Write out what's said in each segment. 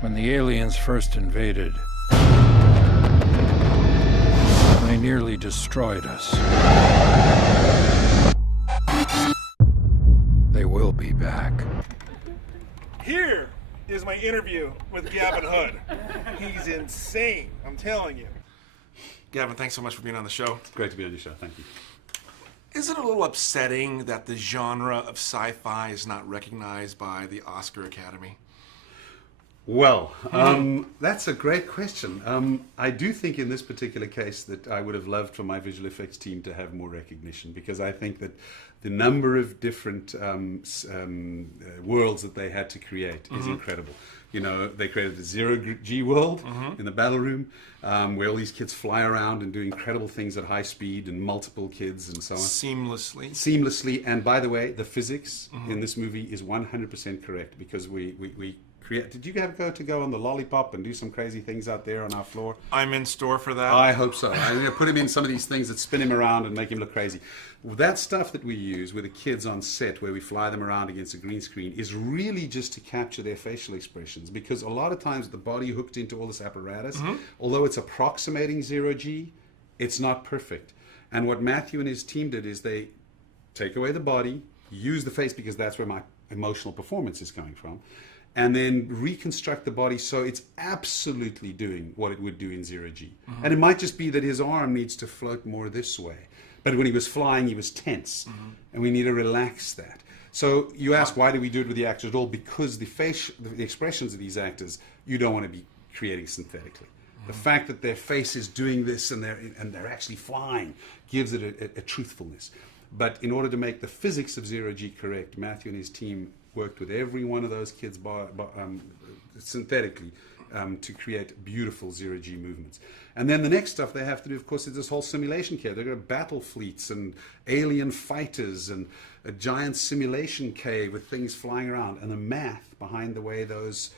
When the aliens first invaded, they nearly destroyed us. They will be back. Here is my interview with Gavin Hood. He's insane, I'm telling you. Gavin, thanks so much for being on the show. It's great to be on your show, thank you. Is it a little upsetting that the genre of sci-fi is not recognized by the Oscar Academy? Well, that's a great question. I do think in this particular case that I would have loved for my visual effects team to have more recognition, because I think that the number of different worlds that they had to create is incredible. You know, they created the zero-G world in the battle room, where all these kids fly around and do incredible things at high speed, and multiple kids and so on. Seamlessly. And by the way, the physics in this movie is 100% correct, because we create. Did you go on the lollipop and do some crazy things out there on our floor? I'm in store for that. I hope so. I'm going to put him in some of these things that spin him around and make him look crazy. That stuff that we use with the kids on set, where we fly them around against a green screen, is really just to capture their facial expressions, because a lot of times the body hooked into all this apparatus, although it's approximating zero-G, it's not perfect. And what Matthew and his team did is they take away the body, use the face, because that's where my emotional performance is coming from, and then reconstruct the body so it's absolutely doing what it would do in zero-G. And it might just be that his arm needs to float more this way. But when he was flying, he was tense. And we need to relax that. So you ask, why do we do it with the actors at all? Because the expressions of these actors, you don't want to be creating synthetically. The fact that their face is doing this and they're actually flying gives it a truthfulness. But in order to make the physics of zero-G correct, Matthew and his team worked with every one of those kids synthetically to create beautiful zero-G movements. And then the next stuff they have to do, of course, is this whole simulation cave. They've got battle fleets and alien fighters and a giant simulation cave with things flying around. And the math behind the way those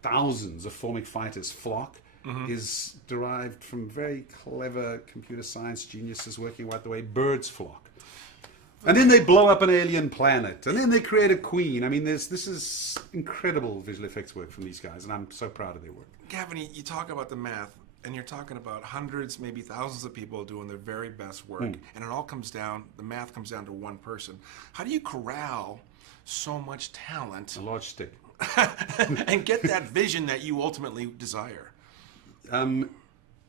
thousands of formic fighters flock is derived from very clever computer science geniuses working out the way birds flock. And then they blow up an alien planet, and then they create a queen. I mean, this is incredible visual effects work from these guys, and I'm so proud of their work. Gavin, you talk about the math, and you're talking about hundreds, maybe thousands of people doing their very best work, and it all comes down, the math comes down to one person. How do you corral so much talent? A large stick. And get that vision that you ultimately desire?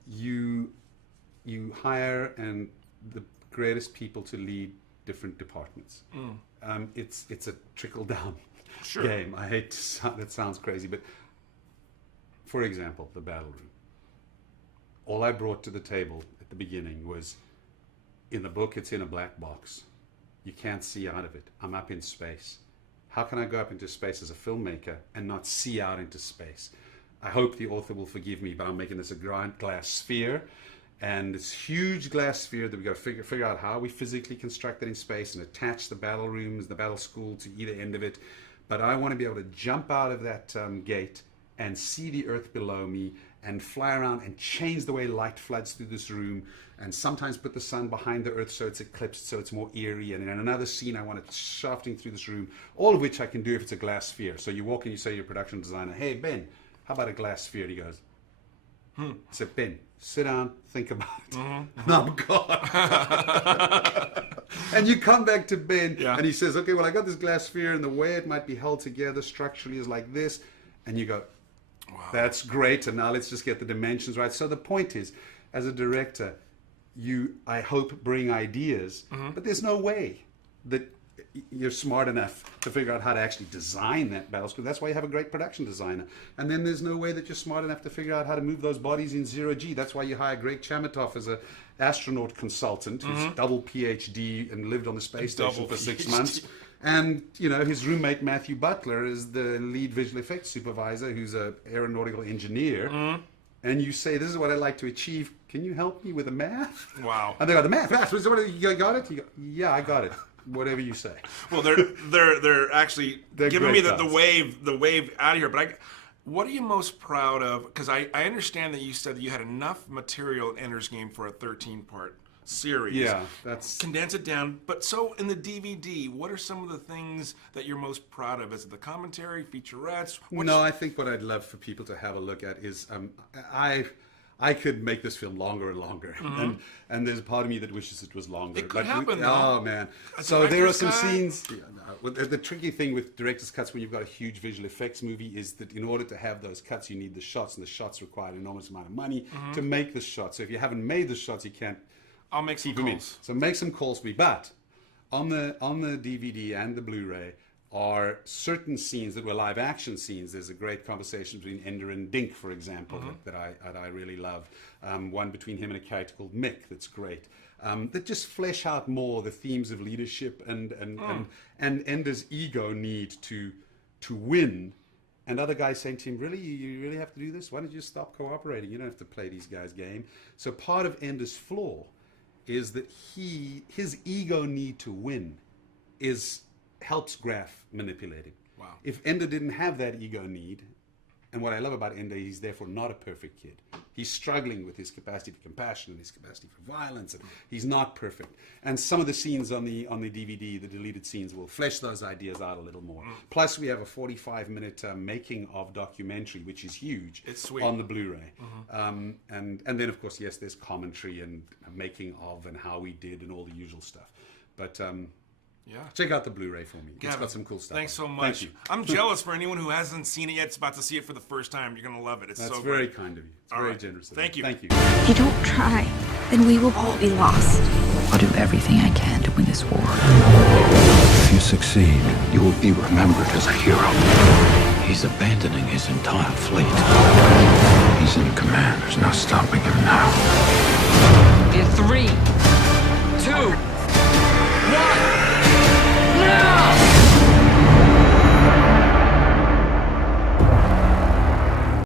You hire the greatest people to lead different departments. It's a trickle-down game. I hate to sound, that sounds crazy, but for example, the battle room. All I brought to the table at the beginning was, in the book, it's in a black box. You can't see out of it. I'm up in space. How can I go up into space as a filmmaker and not see out into space? I hope the author will forgive me, but I'm making this a giant glass sphere. And this huge glass sphere that we've got to figure out how we physically construct it in space and attach the battle rooms, the battle school to either end of it. But I want to be able to jump out of that gate and see the earth below me and fly around and change the way light floods through this room, and sometimes put the sun behind the earth so it's eclipsed, so it's more eerie. And in another scene, I want it shafting through this room, all of which I can do if it's a glass sphere. So you walk in, you say to your production designer, "Hey, Ben, how about a glass sphere?" And he goes, I said, "Ben, sit down, think about it." And I'm gone. And you come back to Ben, and he says, "Okay, well, I got this glass sphere, and the way it might be held together structurally is like this." And you go, "Wow, that's great, and now let's just get the dimensions right." So the point is, as a director, you, I hope, bring ideas, but there's no way that you're smart enough to figure out how to actually design that battle school. That's why you have a great production designer. And then there's no way that you're smart enough to figure out how to move those bodies in zero-G. That's why you hire Greg Chamatov as an astronaut consultant who's double PhD and lived on the space station for 6 months. And, you know, his roommate Matthew Butler is the lead visual effects supervisor, who's an aeronautical engineer. And you say, "This is what I'd like to achieve. Can you help me with the math?" Wow. And they go, "The math, you got it?" You go, "Yeah, I got it. Whatever you say." Well, they're actually giving me the wave out of here. But what are you most proud of? Because I understand that you said that you had enough material in Ender's Game for a 13-part series. Yeah, that's Condense it down. But so in the DVD, what are some of the things that you're most proud of? Is it the commentary, featurettes? no. I think what I'd love for people to have a look at is I could make this film longer and longer, and there's a part of me that wishes it was longer. It could happen, though. Oh man! A So there are director's some cut? scenes. Yeah, no. The tricky thing with director's cuts when you've got a huge visual effects movie is that in order to have those cuts, you need the shots, and the shots require an enormous amount of money to make the shots. So if you haven't made the shots, you can't. I'll make some keep them in. calls. So make some calls for me. But on the DVD and the Blu-ray are certain scenes that were live action scenes. There's a great conversation between Ender and Dink, for example, that I really love. One between him and a character called Mick that's great. That just flesh out more the themes of leadership and Ender's ego need to win. And other guys saying to him, really, you really have to do this? Why don't you just stop cooperating? You don't have to play these guys' game. So part of Ender's flaw is that his ego need to win helps Graf manipulate him. Wow. If Ender didn't have that ego need, and what I love about Ender, he's therefore not a perfect kid. He's struggling with his capacity for compassion and his capacity for violence, and he's not perfect. And some of the scenes on the DVD, the deleted scenes, will flesh those ideas out a little more. Plus, we have a 45-minute making of documentary, which is huge. It's sweet. On the Blu-ray. And then, of course, yes, there's commentary and making of and how we did and all the usual stuff. But Yeah. check out the Bluray for me. It's Gavin, got some cool stuff. Thanks so on it. much. Thank you. I'm jealous for anyone who hasn't seen it yet. It's about to see it for the first time. You're going to love it. It's That's so very great. kind of you. It's All very right. generous of Thank you. Thank you. If you don't try, then we will all be lost. I'll do everything I can to win this war. If you succeed, You will be remembered as a hero. He's abandoning his entire fleet. he's in command. There's no stopping him now. In 3, 2, 1.